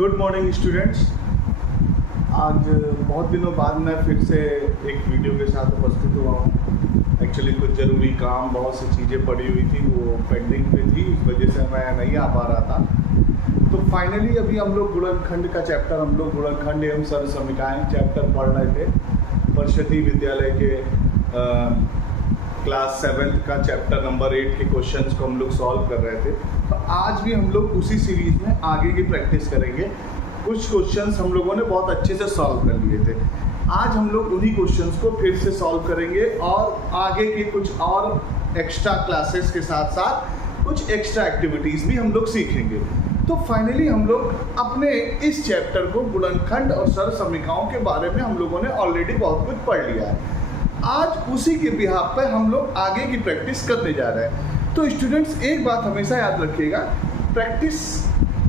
Good morning students. आज बहुत दिनों बाद मैं फिर से एक वीडियो के साथ उपस्थित हुआ हूँ। एक्चुअली कुछ ज़रूरी काम, बहुत सी चीज़ें पड़ी हुई थी, वो पेंडिंग पे थी, इस वजह से मैं नहीं आ पा रहा था। तो फाइनली अभी हम लोग गुणनखंड का चैप्टर, हम लोग गुणनखंड एवं सरसमीकाएँ चैप्टर पढ़ रहे थे। परिषदीय विद्यालय के क्लास 7 का चैप्टर नंबर 8 के क्वेश्चंस को हम लोग सॉल्व कर रहे थे। तो आज भी हम लोग उसी सीरीज़ में आगे की प्रैक्टिस करेंगे। कुछ क्वेश्चंस हम लोगों ने बहुत अच्छे से सॉल्व कर लिए थे, आज हम लोग उन्हीं क्वेश्चंस को फिर से सॉल्व करेंगे और आगे के कुछ और एक्स्ट्रा क्लासेस के साथ साथ कुछ एक्स्ट्रा एक्टिविटीज़ भी हम लोग सीखेंगे। तो फाइनली हम लोग अपने इस चैप्टर को गुणनखंड और सरसमीकाओं के बारे में हम लोगों ने ऑलरेडी बहुत कुछ पढ़ लिया है। आज उसी के बिहाफ पर हम लोग आगे की प्रैक्टिस करने जा रहे हैं। तो स्टूडेंट्स, एक बात हमेशा याद रखिएगा, प्रैक्टिस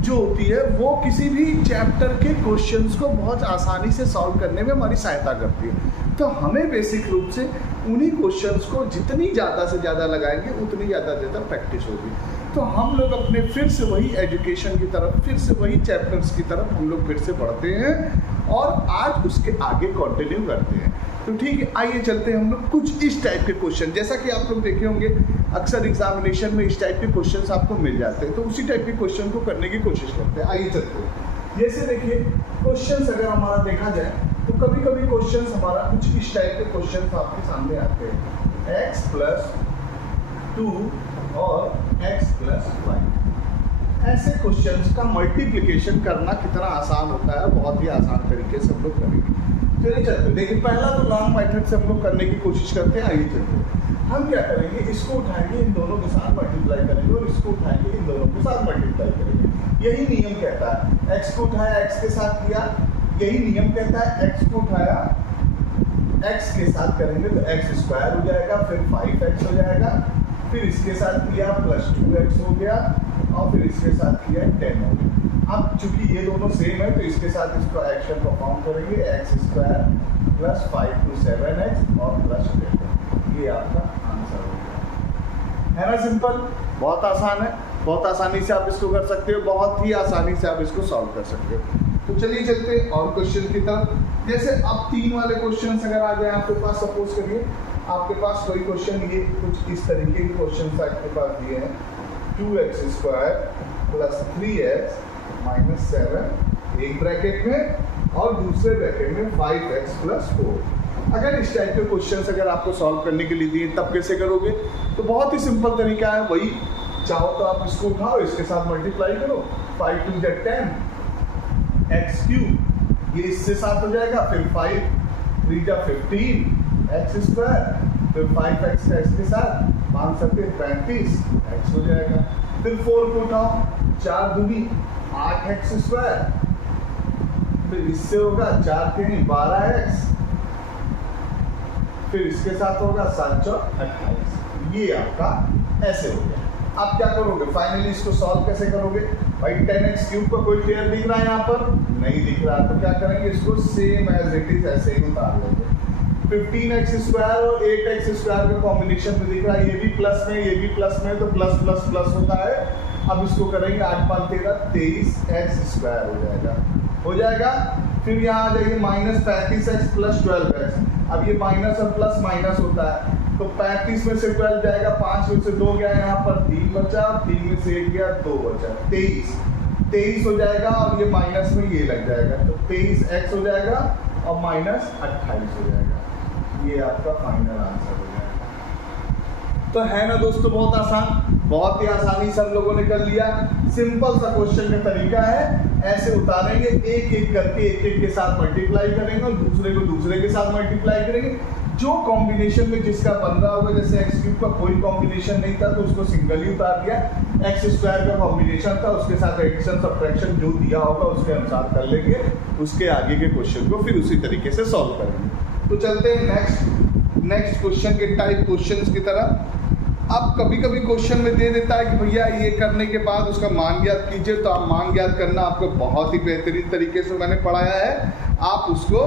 जो होती है वो किसी भी चैप्टर के क्वेश्चंस को बहुत आसानी से सॉल्व करने में हमारी सहायता करती है। तो हमें बेसिक रूप से उन्हीं क्वेश्चंस को जितनी ज़्यादा से ज़्यादा लगाएंगे उतनी ज़्यादा प्रैक्टिस होगी। तो हम लोग अपने फिर से वही एजुकेशन की तरफ, फिर से वही चैप्टर्स की तरफ हम लोग फिर से बढ़ते हैं और आज उसके आगे कंटिन्यू करते हैं। तो ठीक है, आइए चलते हैं हम लोग कुछ इस टाइप के क्वेश्चन, जैसा कि आप लोग देखे होंगे अक्सर एग्जामिनेशन में इस टाइप के क्वेश्चंस आपको मिल जाते हैं। तो उसी टाइप के क्वेश्चन को करने की कोशिश करते हैं। आइए चलते हैं। जैसे देखिए, क्वेश्चंस अगर हमारा देखा जाए तो कभी कभी क्वेश्चंस हमारा कुछ इस टाइप के क्वेश्चंस आपके सामने आते हैं। x + 2 और x + 5। ऐसे क्वेश्चंस का मल्टीप्लिकेशन करना कितना आसान होता है, बहुत ही आसान तरीके से हम लोग करेंगे। चलिए चलते, देखिए पहला तो लॉन्ग मेथड से हम लोग करने की कोशिश करते हैं। आइए चलते, हम क्या करेंगे, इसको उठाएंगे, इन दोनों के साथ मल्टीप्लाई करेंगे और इसको उठाएंगे, इन दोनों के साथ मल्टीप्लाई करेंगे। यही नियम कहता है। x को उठाया, x के साथ किया, यही नियम कहता है। x को उठाया, x के साथ करेंगे तो x² हो जाएगा, फिर 5x हो जाएगा, फिर इसके साथ किया +2x हो गया और फिर इसके साथ किया 10 हो गया। अब चूंकि ये दोनों सेम है तो इसके साथ इसका एक्शन परफॉर्म करेंगे। x² + 5 to 7x और +10। ये आपका आंसर हो गया, है ना। सिंपल, बहुत आसान है, बहुत आसानी से आप इसको कर सकते हो, बहुत ही आसानी से आप इसको सॉल्व कर सकते हो। तो चलिए चलते हैं और क्वेश्चन की तरफ। जैसे अब 3 वाले क्वेश्चन अगर आ जाए आपके पास, सपोज करिए आपके पास कोई क्वेश्चन, ये कुछ इस तरीके के क्वेश्चन आपके पास दिए हैं। 2x² + 3x - 7 एक ब्रैकेट में और दूसरे ब्रैकेट में 5x + 4। अगर इस टाइप के क्वेश्चंस अगर आपको सॉल्व करने के लिए दिए तब कैसे करोगे? तो बहुत ही सिंपल तरीका है। वही चाहो तो आप इसको उठाओ, इसके साथ मल्टीप्लाई करो, 5 × 2 = 10 x³, ये इससे 7 हो जाएगा, फिर 5 × 3 = 15 x², फिर 5x का इसके साथ 5 × 7 = 35 x हो जाएगा। फिर 4 को उठाओ, 4 दूनी 8x², फिर इससे होगा 4 × 3 = 12x, फिर इसके साथ होगा 7 × 4 = 28। ये आपका ऐसे हो गया। अब क्या करोगे, फाइनली इसको सॉल्व कैसे करोगे? भाई 10x³ का कोई पेयर दिख रहा है यहाँ पर? नहीं दिख रहा, तो क्या करेंगे, इसको सेम एज इट इज ऐसे ही उतार लेंगे। 15x² और 8x² का कॉम्बिनेशन में दिख रहा है, ये भी प्लस में, ये भी प्लस में, तो प्लस प्लस प्लस होता है। अब इसको करेंगे 8 × 5 = 13, 23x² हो जाएगा। फिर यहाँ आ जाइए -35x + 12x। अब ये माइनस और प्लस माइनस होता है, तो 35 में से 12 जाएगा, 5 में से 2 गया, यहाँ पर 3 बचा, 3 में से 1 गया, 2 बचा, 23 हो जाएगा और ये माइनस में ये लग जाएगा, तो 23x हो जाएगा और -28 हो जाएगा। ये आपका फाइनल आंसर हो जाएगा। तो है ना दोस्तों, बहुत आसान, बहुत ही आसानी से हम लोगों ने कर लिया। सिंपल सा क्वेश्चन का तरीका है, ऐसे उतारेंगे, एक एक करके एक एक के साथ मल्टीप्लाई करेंगे और दूसरे को दूसरे के साथ मल्टीप्लाई करेंगे। जो कॉम्बिनेशन में जिसका बन रहा होगा, जैसे x³ का कोई कॉम्बिनेशन नहीं था तो उसको सिंगल ही उतार दिया, x² का कॉम्बिनेशन था, उसके साथ एडिशन सब्ट्रैक्शन जो दिया होगा उसके अनुसार कर लेंगे, उसके आगे के क्वेश्चन को फिर उसी तरीके से सॉल्व करेंगे। तो चलते हैं नेक्स्ट क्वेश्चन के टाइप क्वेश्चन की तरह। अब कभी कभी क्वेश्चन में दे देता है कि भैया ये करने के बाद उसका मान ज्ञात कीजिए, तो आप मान ज्ञात करना आपको बहुत ही बेहतरीन तरीके से मैंने पढ़ाया है, आप उसको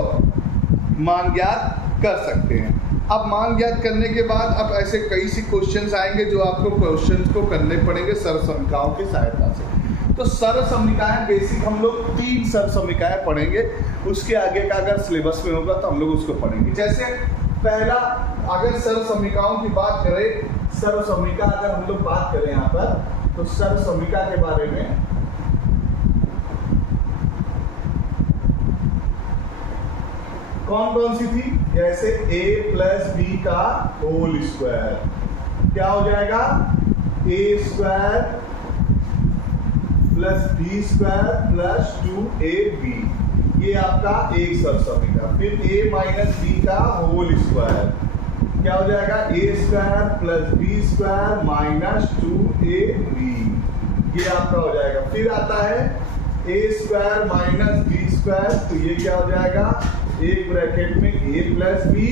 मान ज्ञात कर सकते हैं। अब मान ज्ञात करने के बाद अब ऐसे कई सी क्वेश्चंस आएंगे जो आपको क्वेश्चंस को करने पड़ेंगे सरसमीकाओं की सहायता से। तो सरल समीकरण बेसिक हम लोग 3 सरल समीकरण पढ़ेंगे, उसके आगे का अगर सिलेबस में होगा तो हम लोग उसको पढ़ेंगे। जैसे पहला, अगर सरल समीकरणों की बात करें, सरल समीकरण अगर हम लोग बात करें यहाँ पर, तो सरल समीकरण के बारे में कौन कौन सी थी? जैसे a प्लस बी का होल स्क्वायर क्या हो जाएगा? a square plus b square plus 2ab, ये आपका एक सरल समीकरण। फिर a माइनस बी का होल स्क्वायर क्या हो जाएगा? a square plus b square minus 2ab, ये आपका हो जाएगा। फिर आता है a square minus b square, तो ये क्या हो जाएगा? एक ब्रैकेट में a प्लस बी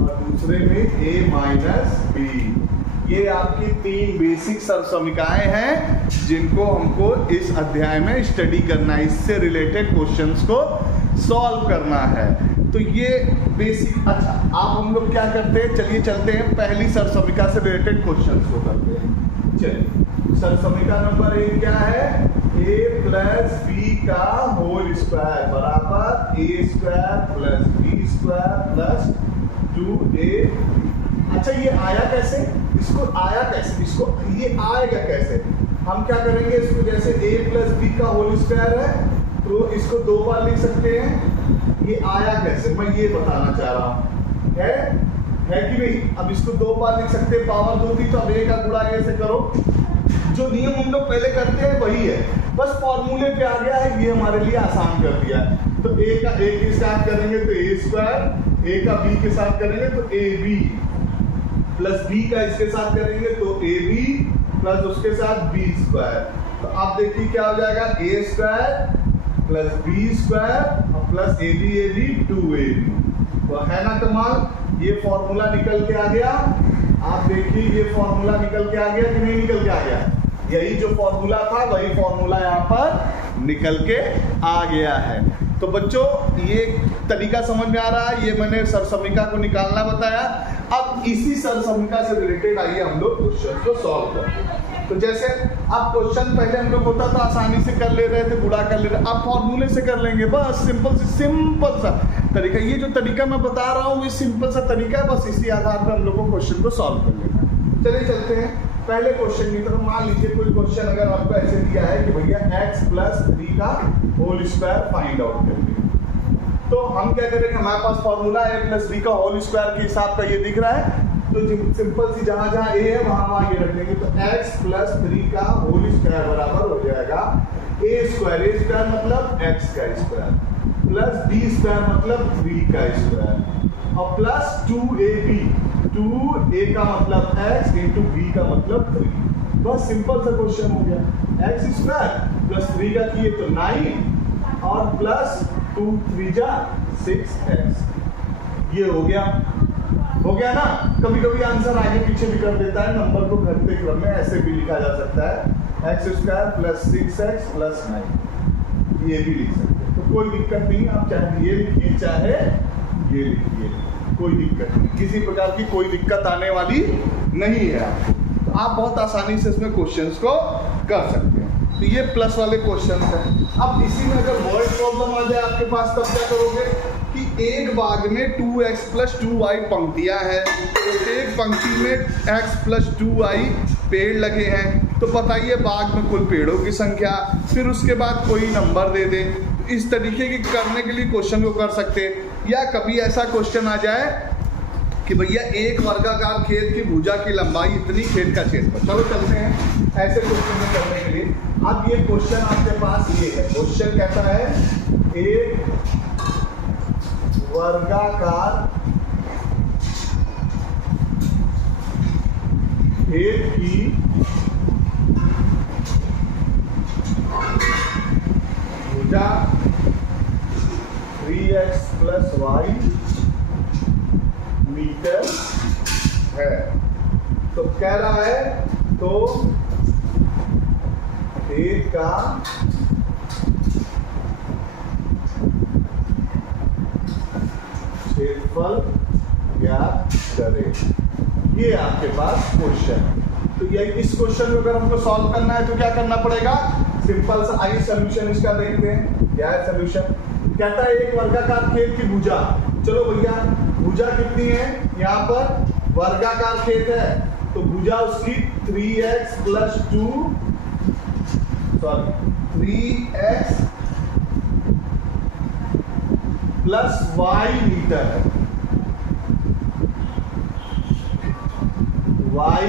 और दूसरे में a माइनस बी। ये आपकी 3 बेसिक सरल समीकरण हैं जिनको हमको इस अध्याय में स्टडी करना है, इससे रिलेटेड क्वेश्चंस को सॉल्व करना है। तो ये बेसिक। अच्छा, आप हम लोग क्या करते हैं, चलिए चलते हैं पहली सरल समीकरण से रिलेटेड क्वेश्चंस को करते हैं। चलिए, सरल समीकरण नंबर 1 क्या है? a प्लस बी का होल स्क्वायर बराबर a square plus b square plus 2ab। अच्छा, ये आया कैसे? इसको आया कैसे? इसको ये आएगा कैसे? हम क्या करेंगे, इसको जैसे a प्लस बी का होल स्क्वायर है तो इसको 2 बार लिख सकते हैं। ये आया कैसे, मैं ये बताना चाह रहा हूँ, है कि नहीं? अब इसको 2 बार लिख सकते हैं, पावर 2 थी तो अब a का गुणा a से करो। जो नियम हम लोग पहले करते हैं वही है, बस फॉर्मूले पे आ गया है, ये हमारे लिए आसान कर दिया है। तो a का a के साथ करेंगे तो a स्क्वायर, a का b के साथ करेंगे तो ab, प्लस b का इसके साथ करेंगे तो ab प्लस उसके साथ b स्क्वायर। तो आप देखिए क्या हो जाएगा? a square plus b square और प्लस ab 2ab। तो है ना कमाल, ये फॉर्मूला निकल के आ गया। आप देखिए ये फॉर्मूला निकल के आ गया कि नहीं निकल के आ गया? यही जो फॉर्मूला था वही फॉर्मूला यहाँ पर निकल के आ गया है। तो बच्चों, ये तरीका समझ में आ रहा है, ये मैंने सरल समीकरण को निकालना बताया। अब इसी सरल समीकरण से रिलेटेड आइए हम लोग क्वेश्चन को सॉल्व करते हैं। तो जैसे अब क्वेश्चन पहले हम लोग होता था आसानी से कर ले रहे थे, गुणा कर ले रहे, अब फॉर्मूले से कर लेंगे, बस सिंपल सा तरीका। ये जो तरीका मैं बता रहा हूँ ये सिंपल सा तरीका है, बस इसी आधार पर हम लोग को क्वेश्चन को सॉल्व कर लेना है। चलिए चलते हैं पहले क्वेश्चन की तरफ। मान लीजिए कोई क्वेश्चन अगर आपको ऐसे दिया है कि भैया x प्लस 3 का होल स्क्वायर फाइंड आउट करिए, तो हम क्या करेंगे? हमारे पास फॉर्मूला a प्लस बी का होल स्क्वायर के हिसाब का ये दिख रहा है, तो सिंपल सी जहां जहां a है वहां ये रख देंगे। तो x प्लस 3 का होल स्क्वायर बराबर हो जाएगा a स्क्वायर मतलब x का स्क्वायर प्लस b स्क्वायर मतलब 3 का स्क्वायर और प्लस 2ab, 2a का मतलब x इंटू b का मतलब 3। बस सिंपल सा क्वेश्चन हो गया। x स्क्वायर प्लस 3 का किए तो 9 और प्लस 2 3 जा 6x, ये हो गया ना। कभी कभी आंसर आगे पीछे भी कर देता है, नंबर को घटते क्रम में ऐसे भी लिखा जा सकता है, x square plus 6x plus 9, ये भी लिख सकते हैं। तो कोई दिक्कत नहीं, आप चाहे ये लिखिए चाहे ये लिखिए, कोई दिक्कत नहीं, किसी प्रकार की कोई दिक्कत आने वाली नहीं है आपको। तो आप बहुत आसानी से इसमें क्वेश्चंस को कर सकते हैं। तो ये प्लस वाले क्वेश्चन हैं। अब इसी में अगर वर्ड प्रॉब्लम आ जाए आपके पास, तब क्या करोगे कि एक भाग में 2x प्लस 2y पंक्तियां हैं, तो एक पंक्ति में x प्लस 2y पेड़ लगे हैं, तो बताइए भाग में कुल पेड़ों की संख्या, फिर उसके बाद कोई नंबर दे दे। इस तरीके की करने के लिए क्वेश्चन को कर सकते हैं। या कभी ऐसा क्वेश्चन आ जाए कि भैया एक वर्गाकार खेत की भुजा की लंबाई इतनी, खेत का क्षेत्रफल। चलो चलते हैं ऐसे क्वेश्चन में करने के लिए। अब ये क्वेश्चन आपके पास ये है, क्वेश्चन कैसा है? एक वर्गाकार खेत की भुजा 3x प्लस y मीटर है। तो कह रहा है तो खेत का क्षेत्रफल ज्ञात करें, ये आपके पास क्वेश्चन है। तो ये इस क्वेश्चन को अगर हमको सॉल्व करना है तो क्या करना पड़ेगा? सिंपल सा आइए सोल्यूशन इसका देखते हैं। क्या है सोल्यूशन? कहता है एक वर्गाकार खेत की भुजा। चलो भैया भुजा कितनी है? यहाँ पर वर्गाकार खेत है तो भुजा उसकी 3x + 3y मीटर है। y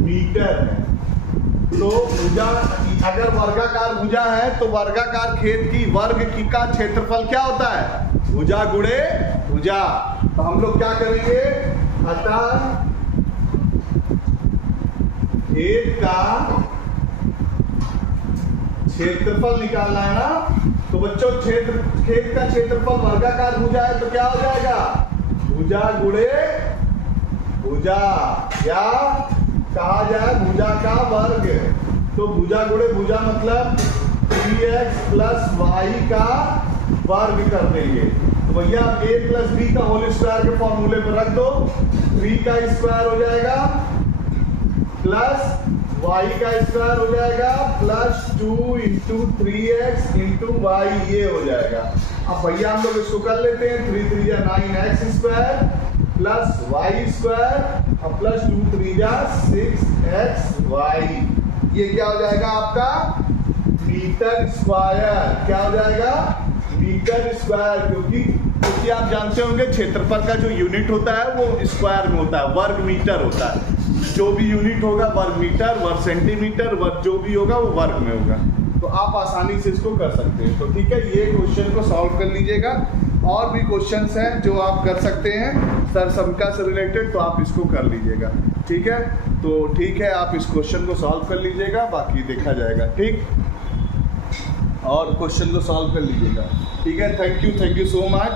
मीटर है। तो भुजा अगर वर्गाकार भुजा है तो वर्गाकार खेत की वर्ग की का क्षेत्रफल क्या होता है? भुजा गुणे भुजा। तो हम लोग क्या करेंगे? अतः खेत का क्षेत्रफल निकालना है ना। तो बच्चों खेत का क्षेत्रफल वर्गाकार भुजा है तो क्या हो जाएगा? भुजा गुणे भुजा, या कहा जाए भुजा का वर्ग। तो भुजा गुणे भुजा मतलब 3x + y का वर्ग कर देंगे। तो भैया a + b का होल स्क्वायर के फॉर्मूले पर रख दो। 3 का स्क्वायर हो जाएगा प्लस y का स्क्वायर हो जाएगा प्लस 2 × 3x × y, ये हो जाएगा। अब भैया हम लोग इसको कर लेते हैं। 3 × 3 = 9x² प्लस y² और प्लस 2 × 3 = 6xy। ये क्या हो जाएगा आपका? Metre square. क्या हो जाएगा? Metre square. क्योंकि आप जानते होंगे क्षेत्रफल का जो यूनिट होता है वो स्क्वायर में होता है, वर्ग मीटर होता है। जो भी यूनिट होगा वर्ग मीटर, वर्ग सेंटीमीटर, वर्ग जो भी होगा वो वर्ग में होगा। तो आप आसानी से इसको कर सकते हैं। तो ठीक है, ये क्वेश्चन को सॉल्व कर लीजिएगा। और भी क्वेश्चंस हैं जो आप कर सकते हैं सर समका से रिलेटेड, तो आप इसको कर लीजिएगा। ठीक है, तो ठीक है, आप इस क्वेश्चन को सॉल्व कर लीजिएगा, बाकी देखा जाएगा। ठीक, और क्वेश्चन को सॉल्व कर लीजिएगा। ठीक है, थैंक यू सो मच।